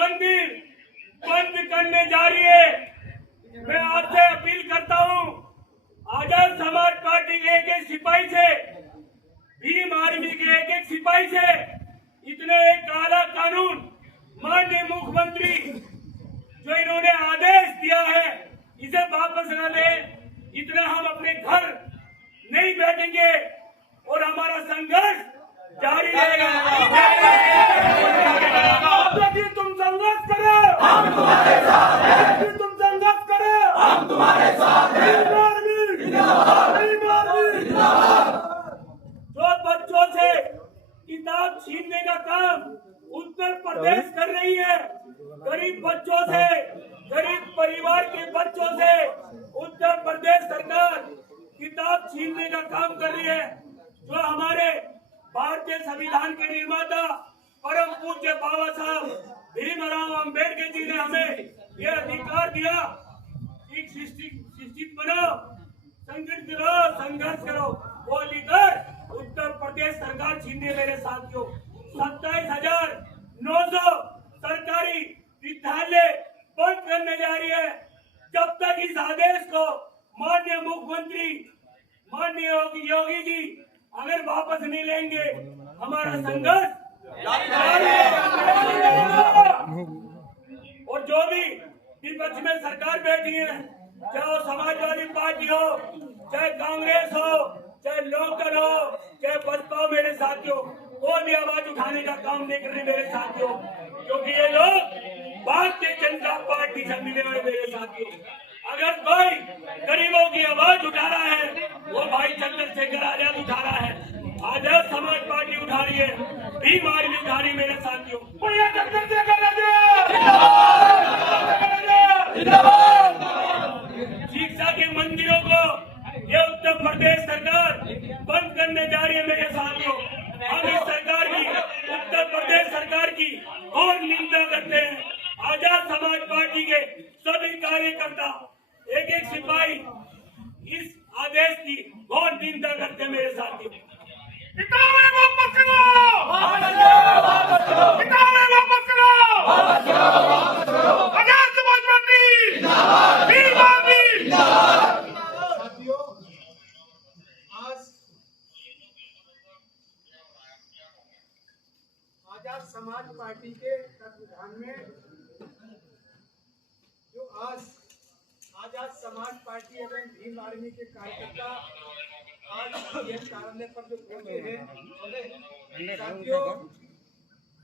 मंदिर बंद करने जा रही है। मैं आपसे अपील करता हूं, आजाद समाज पार्टी के एक सिपाही से, भीम आर्मी के एक सिपाही से इतने काला कानून माननीय मुख्यमंत्री जो इन्होंने आदेश दिया है इसे वापस न ले, इतना हम अपने घर नहीं बैठेंगे और हमारा संघर्ष जारी रहेगा। तुम संघर्ष करो, हम तुम्हारे साथ हैं। तुम संघर्ष करो, हम तुम्हारे साथ हैं। जो बच्चों से किताब छीनने का काम उत्तर प्रदेश कर रही है, गरीब बच्चों से, गरीब परिवार के बच्चों से उत्तर प्रदेश सरकार किताब छीनने का काम कर रही है। जो हमारे भारतीय संविधान के निर्माता परम पूज्य बाबा साहब भीमराव अम्बेडकर जी ने हमें यह अधिकार दिया कि शिक्षित बनो, संगठित करो, संघर्ष करो, वो अधिकार उत्तर प्रदेश सरकार छीनने मेरे साथियों। 27,900 सरकारी विद्यालय बंद करने जा रही है। जब तक इस आदेश को माननीय मुख्यमंत्री माननीय योगी जी अगर वापस नहीं लेंगे, हमारा संघर्ष जारी रहेगा। और जो भी विपक्ष में सरकार बैठी है, चाहे समाजवादी पार्टी हो, चाहे कांग्रेस हो, चाहे लोकदल हो, चाहे बसपा हो, मेरे साथियों कोई भी आवाज उठाने का काम नहीं कर रहे मेरे साथियों, क्योंकि ये लोग भारतीय जनता पार्टी से मिले हुए मेरे साथियों। अगर कोई गरीबों की आवाज उठा रहा है वो भाई चंद्रशेखर आजाद उठा रहा है, आजाद समाज पार्टी उठा रही है, भीम आर्मी उठा रही है मेरे साथियों। शिक्षा के मंदिरों को ये उत्तर प्रदेश सरकार बंद करने जा रही है मेरे साथियों। हम इस सरकार की, उत्तर प्रदेश सरकार की और निंदा करते हैं। आजाद समाज पार्टी के सभी कार्यकर्ता, एक सिपाही इस आदेश की बहुत निंदा करते हैं मेरे साथियों। किताबें वापस करो, किताबें वापस करो, आजाद समाज पार्टी भीम आर्मी। साथियों, आज आजाद समाज पार्टी के तत्वाधान में जो आज आजाद समाज पार्टी एवं भीम आर्मी के कार्यकर्ता आज सीएम कार्यालय पर जो पहुंचे हैं, साथियों,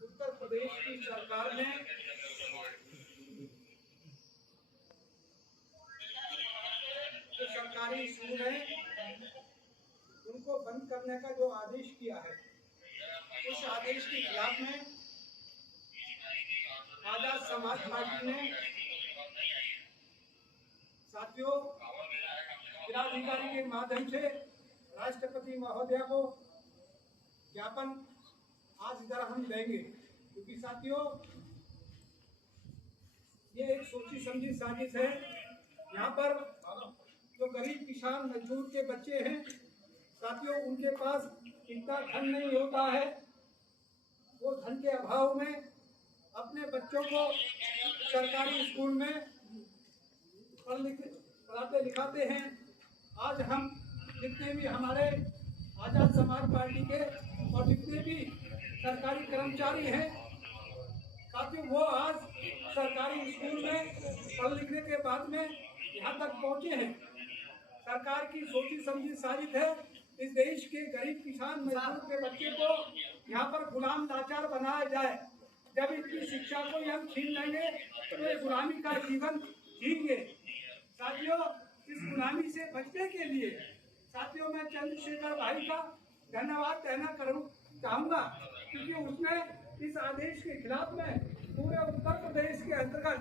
उत्तर प्रदेश की सरकार ने जो सरकारी स्कूल है उनको बंद करने का जो आदेश किया है, उस आदेश के खिलाफ में आजाद समाज पार्टी ने साथियों जिलाधिकारी के माध्यम से राष्ट्रपति महोदय को ज्ञापन आज इधर हम देंगे, क्योंकि साथियों ये एक सोची समझी साजिश है। यहाँ पर जो गरीब किसान मजदूर के बच्चे हैं साथियों, उनके पास इतना धन नहीं होता है, वो धन के अभाव में अपने बच्चों को सरकारी स्कूल में पढ़ाते लिखाते हैं। आज हम जितने भी हमारे आजाद समाज पार्टी के और जितने भी सरकारी कर्मचारी हैं साथियों, वो आज सरकारी स्कूल में पढ़ लिखने के बाद में यहाँ तक पहुँचे हैं। सरकार की सोची समझी साजिश है इस देश के गरीब किसान मजदूर के बच्चे को यहाँ पर गुलाम लाचार बनाया जाए। जब इनकी शिक्षा को हम छीन लेंगे तो ये गुलामी का जीवन जिएंगे। साथियों, इस गुलामी से बचने के लिए साथियों मैं चंद्रशेखर भाई का धन्यवाद कहना चाहूँगा, क्योंकि उसने इस आदेश के खिलाफ में पूरे उत्तर प्रदेश के अंतर्गत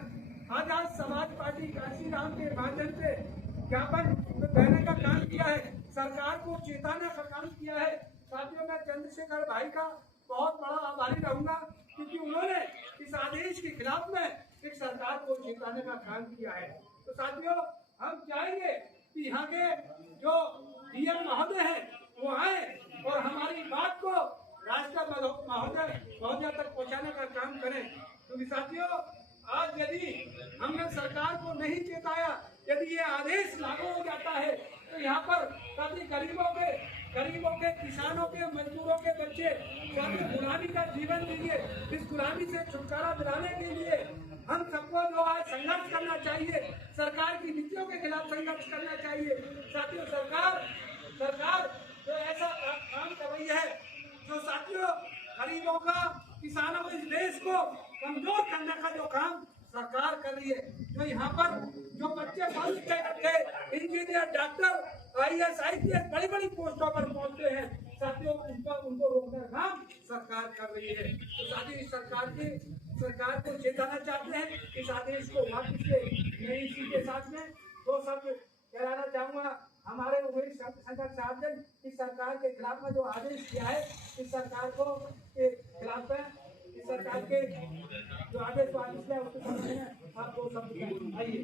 आजाद समाज पार्टी काशीराम के माध्यम से ज्ञापन देने का काम किया है, सरकार को चेताने का काम किया है। साथियों मैं चंद्रशेखर भाई का बहुत बड़ा आभारी रहूंगा, क्योंकि उन्होंने इस आदेश के खिलाफ में एक सरकार को चेताने का काम किया है। तो साथियों हम चाहेंगे कि यहाँ के जो डीएम महोदय हैं वो आए और हमारी बात को राष्ट्र महोदय तक पहुँचाने का काम करें। क्योंकि साथियों के मजदूरों के बच्चे साथियों गुलामी का जीवन जीजिए। इस गुलामी से छुटकारा दिलाने के लिए हम सबको जो आज संघर्ष करना चाहिए, सरकार की नीतियों के खिलाफ संघर्ष करना चाहिए। साथियों सरकार जो ऐसा काम कर रही है, जो साथियों गरीबों का, किसानों को, इस देश को कमजोर करने का जो काम सरकार कर रही है, जो यहाँ पर जो बच्चे पढ़ते करके इंजीनियर, डॉक्टर, IAS, IPS बड़ी बड़ी पोस्टों पर पहुंचते हैं, साथियों उनको रोकने का काम सरकार कर रही है। तो साथियों इस सरकार को चेताना चाहते हैं, इस आदेश को वापस ले। मैं इसी के साथ में दो शब्द कहना चाहूंगा। हमारे उमेश शंकर साहब ने इस सरकार के खिलाफ में जो आदेश किया है, इस सरकार को के खिलाफ में इस सरकार के जो आदेश वापस ले उसके संबंध में आप दो शब्द आइए।